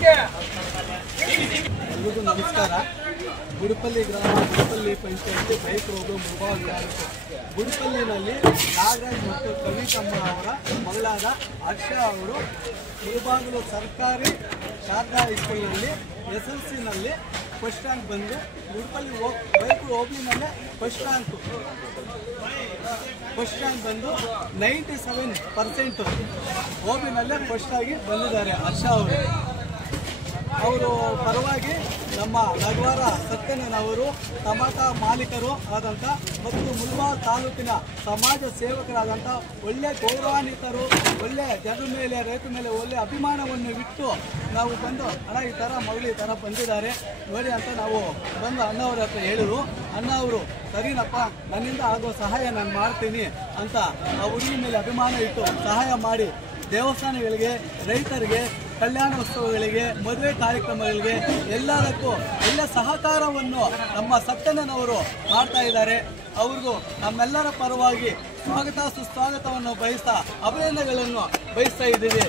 ಎಲ್ರಿಗೂ ನಮಸ್ಕಾರ. ಗುಡಿಪಲ್ಲಿ ಗ್ರಾಮ, ಗುಡಿಪಲ್ಲಿ ಪಂಚಾಯತಿ ಬೈಕ್ ರೋಗ ಮುಭಾಗ. ಗುಡಿಪಲ್ಲಿನಲ್ಲಿ ನಾಗರಾಜ್ ಮತ್ತು ಕವಿತಮ್ಮ ಅವರ ಮಗಳಾದ ಹರ್ಷ ಅವರು ಮುಳಬಾಗಿಲು ಸರ್ಕಾರಿ ಶಾರದಾ ಹೈಸ್ಕೂಲ್ನಲ್ಲಿ SLCನಲ್ಲಿ ಫಸ್ಟ್ ರ್ಯಾಂಕ್ ಬಂದು ಗುಡಿಪಲ್ಲಿ ಬೈಕ್ ಹೋಗ್ಲಿನಲ್ಲೇ ಫಸ್ಟ್ ರ್ಯಾಂಕ್ ಬಂದು 97% ಹೋಬಿನಲ್ಲೇ ಫಸ್ಟ್ ಆಗಿ ಬಂದಿದ್ದಾರೆ ಹರ್ಷ ಅವರು ಪರವಾಗಿ ನಮ್ಮ ನಗವಾರ ಸತ್ಯಣ್ಣನವರು ಟಮಾಟಾ ಮಾಲೀಕರು ಆದಂಥ ಮತ್ತು ಮುಳಬಾಗಿಲು ತಾಲೂಕಿನ ಸಮಾಜ ಸೇವಕರಾದಂಥ ಒಳ್ಳೆಯ ಗೌರವಾನ್ವಿತರು, ಒಳ್ಳೆಯ ಜನರ ಮೇಲೆ ರೈತರ ಮೇಲೆ ಒಳ್ಳೆಯ ಅಭಿಮಾನವನ್ನು ಬಿಟ್ಟು ನಾವು ಬಂದು ಅಣ್ಣ ಈ ಥರ ಮಗಳು ಈ ಥರ ಬಂದಿದ್ದಾರೆ ನೋಡಿ ಅಂತ ನಾವು ಬಂದು ಅಣ್ಣವ್ರ ಹತ್ರ ಹೇಳಿದ್ರು. ಅಣ್ಣ ಅವರು ಸರಿನಪ್ಪ, ನನ್ನಿಂದ ಆಗೋ ಸಹಾಯ ನಾನು ಮಾಡ್ತೀನಿ ಅಂತ ಆ ಹುಡುಗಿ ಮೇಲೆ ಅಭಿಮಾನ ಇಟ್ಟು ಸಹಾಯ ಮಾಡಿ ದೇವಸ್ಥಾನಗಳಿಗೆ, ರೈತರಿಗೆ, ಕಲ್ಯಾಣೋತ್ಸವಗಳಿಗೆ, ಮದುವೆ ಕಾರ್ಯಕ್ರಮಗಳಿಗೆ ಎಲ್ಲದಕ್ಕೂ ಎಲ್ಲ ಸಹಕಾರವನ್ನು ನಮ್ಮ ಸತ್ಯಣ್ಣನವರು ಮಾಡ್ತಾ ಇದ್ದಾರೆ. ಅವ್ರಿಗೂ ನಮ್ಮೆಲ್ಲರ ಪರವಾಗಿ ಸ್ವಾಗತ ಸುಸ್ವಾಗತವನ್ನು ಬಯಸ್ತಾ ಅಭಿನಂದನೆಗಳನ್ನು ಬಯಸ್ತಾ ಇದ್ದೀವಿ.